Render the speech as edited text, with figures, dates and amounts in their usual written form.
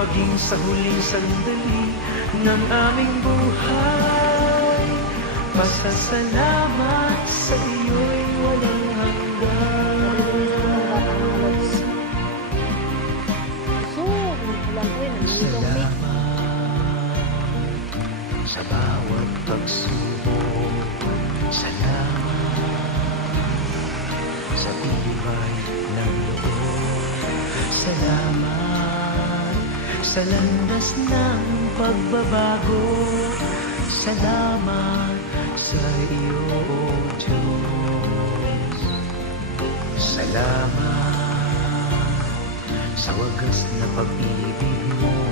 maging sa huling sandali ng aming buhay. Pasasalamat sa iyo'y walang hanggan. Salamat sa bawat pagsubok. Salamat sa tibay ng loob. Salamat sa landas ng pagbabago. Salamat sa iyo, O Diyos. Salamat sa wagas na pag-ibig mo.